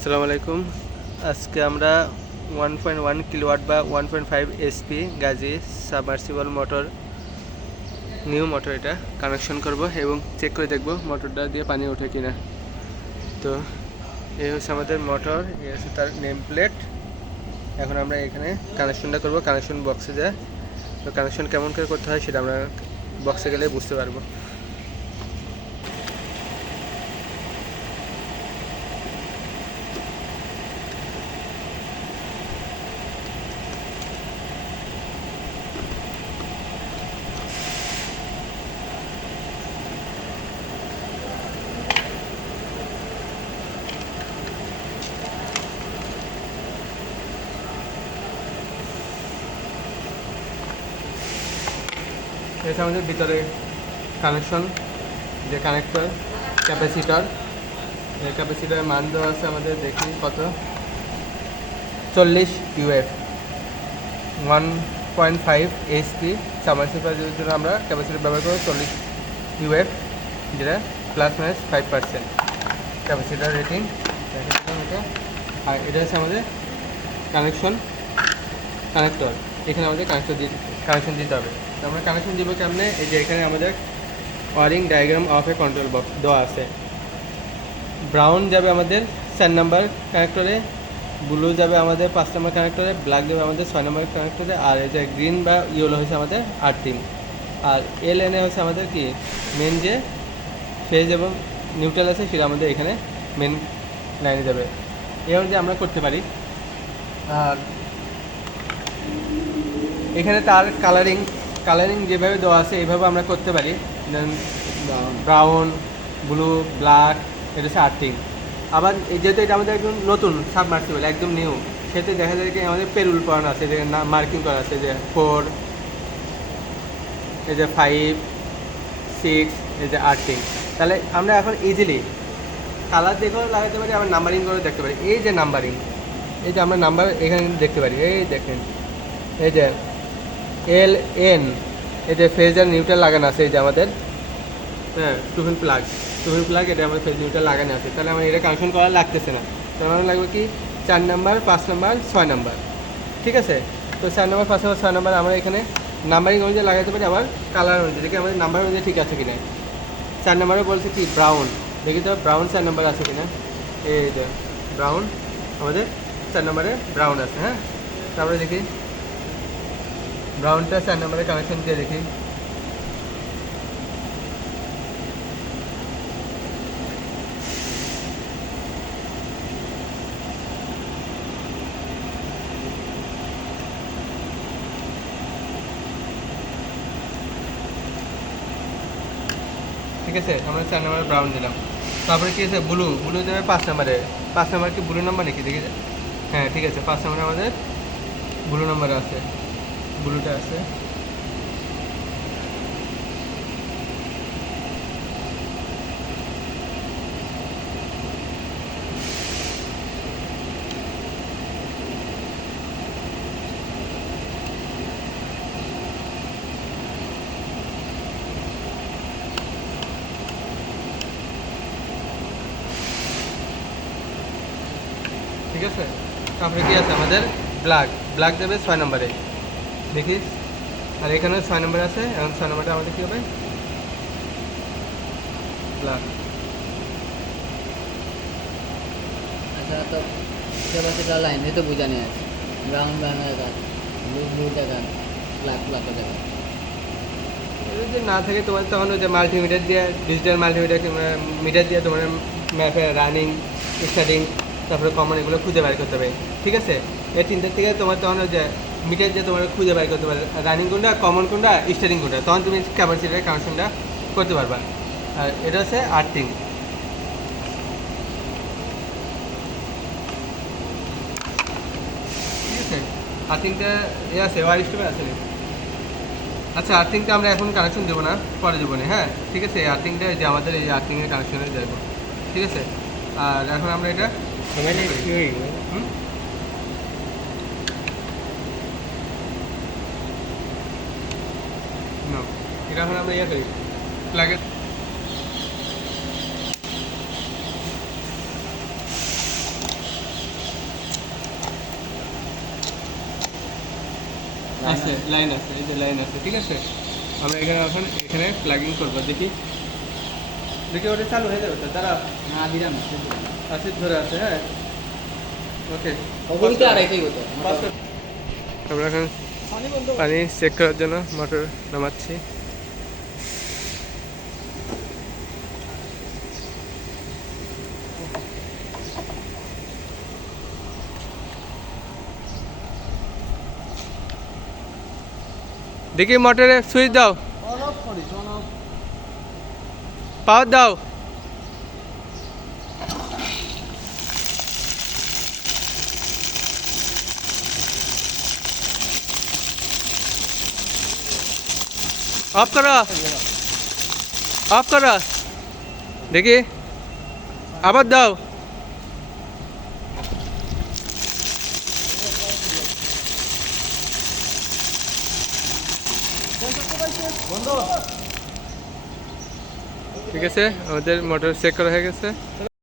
আসসালামু আলাইকুম। আজকে আমরা 1.1 কিলোওয়াট বা 1.5 SP Gazi submersible motor, new motor এটা কানেকশন করব এবং চেক করে দেখব মোটরটা দিয়ে পানি ওঠে কিনা। তো এই হচ্ছে আমাদের মোটর, এই হচ্ছে তার নেম প্লেট। এখন আমরা এখানে কানেকশনটা করব কানেকশন বক্সে যায়। তো কানেকশন কেমন করে করতে হয় সেটা আমরা বক্সে গেলে বুঝতে পারবো। এটা আমাদের ভিতরে কানেকশন, যে কানেক্টর ক্যাপাসিটর, এই ক্যাপাসিটরের মান দেওয়া আছে আমাদের, দেখি কত, 40 ইউএফ, 1.5 এইচপি সাবমার্সিবলের জন্য আমরা ক্যাপাসিটর ব্যবহার করব 40 ইউএফ, যেটা +-5% ক্যাপাসিটর রেটিং। আর এটা হচ্ছে আমাদের কানেক্টর, এখানে আমাদের কানেকশন দিতে হবে। তো আমরা কানেকশন দিব কেমনে, এই যে এখানে আমাদের wiring diagram of a control box দেওয়া আছে। ব্রাউন যাবে আমাদের 4 নাম্বার কানেক্টরে, ব্লু যাবে আমাদের 5 নম্বর কানেক্টরে, ব্ল্যাক যাবে আমাদের 6 নম্বর কানেক্টরে, আর এই যে গ্রিন বা ইয়েলো হচ্ছে আমাদের আর্থিং। আর এল এনে হচ্ছে আমাদের কি মেন যে ফেজ এবং নিউট্রাল আছে সেটা আমাদের এখানে মেন লাইনে যাবে। এই অনুযায়ী আমরা করতে পারি। আর এখানে তার কালারিং যেভাবে দেওয়া আছে এইভাবে আমরা করতে পারি। দেন ব্রাউন, ব্লু, ব্ল্যাক, এটা হচ্ছে আর্থিং। আবার যেহেতু এটা আমাদের একদম নতুন সাবমার্সিবল, একদম নিউ, সেটা দেখা যায় কি আমাদের পেরুল পড়ানো আছে, যে মার্কিং করা আছে, যে 4, এই যে 5, 6, এই যে আর্থিং। তাহলে আমরা এখন ইজিলি কালার দেখেও লাগাতে পারি, আবার নাম্বারিং করে দেখতে পারি। এই যে নাম্বারিং, এই যে আমরা নাম্বার এখানে দেখতে পারি, এই দেখেন, এই যে LN, এই যে ফেজ আর নিউট্রাল লাগানো আছে, এই যে আমাদের টুপিন প্লাগ, এটা আমাদের ফেজ নিউট্রাল লাগানো আছে। তাহলে আমার এটা কানেকশন করা লাগতেছে না। তাহলে আমার লাগবে কি 4 নাম্বার, 5 নাম্বার, 6 নাম্বার, ঠিক আছে। তো 4 নাম্বার, 5 নাম্বার, 6 নাম্বার আমরা এখানে নাম্বারিং অনুযায়ী লাগাতে পারি, আবার কালার অনুযায়ী, দেখি আমাদের নাম্বার অনুযায়ী ঠিক আছে কিনা। 4 নাম্বারে বলছে কি ব্রাউন, দেখি তো ব্রাউন 4 নাম্বার আছে কিনা। এই যে ব্রাউন, আমাদের 4 নাম্বারে ব্রাউন আছে। হ্যাঁ, তারপরে দেখি ব্রাউনটা 4 নাম্বারে কানেকশন দিয়ে দেখি। ঠিক আছে, আমরা 4 নাম্বারে ব্রাউন দিলাম। তারপরে কি আছে, ব্লু দেবে 5 নাম্বারে। 5 নাম্বার কি ব্লু নাম্বার নাকি, দেখি। হ্যাঁ, ঠিক আছে, 5 নাম্বারে আমাদের ব্লু নাম্বারে আছে, ব্লুটা আছে। ঠিক আছে, তারপরে কি আছে আমাদের ব্ল্যাক দেবে 6 নাম্বারে, দেখিস। আর এখানে 6 নাম্বার আছে, এখন 6 নাম্বারটা আমাদের কী হবে, ব্ল্যাক। আচ্ছা, তো ক্যাপাসিটার লাইনে তো বোঝা নেই আছে, ব্রাউন জায়গা, ব্লু জায়গা, ব্ল্যাক জায়গা। যদি না থাকে তোমার তখন ওই যে মাল্টিমিটার দিয়ে, ডিজিটাল মাল্টিমিটার মিটার দিয়ে তোমার ম্যাপে রানিং, স্টার্টিং, তারপরে কমন, এগুলো খুঁজে বের করতে হবে। ঠিক আছে, এই তিনটার থেকে তোমার তখন ওই যে মিটার দিয়ে তোমার খুঁজে বের করতে পারবে রানিং কোনটা, কমন কোনটা, স্টার্টিং কোনটা, তখন তুমি ক্যাপাসিটারের কানেকশনটা করতে পারবা। আর এটা হচ্ছে আর্থিং। ঠিক আছে, আর্থিংটা এ আছে, ওয়ার স্টোভে আছে। আচ্ছা, আর্থিংটা আমরা এখন কানেকশন দেবো না, পরে দেবো না। হ্যাঁ, ঠিক আছে, এই আর্থিংটা যে আমাদের এই আর্থিংয়ের কানেকশনে যাবো। ঠিক আছে, আর এখন আমরা এটা হুম, না, এটা এখন আমরা ইয়ে করি, প্লাগে। আছে, লাইন আছে, এই যে লাইন আছে, ঠিক আছে। আমরা এখানে এখন এখানে প্লাগিং করবো, দেখি দেখি ওটা চালু হয়ে যাবে তো, দাঁড়া। না দিলাম না আসিফ ধরে আছে, হ্যাঁ ওকে। ওগুলিতে আর এটাই হতো আমরা এখন পানি চেক করার জন্য মোটর নামাচ্ছি। দেখি মোটরে সুইচ দাও, পাওয়ার দাও। অফ করো, অফ করো, দেখি আবার দাও। ঠিক আছে, আমাদের মোটর চেক করা হয়ে গেছে।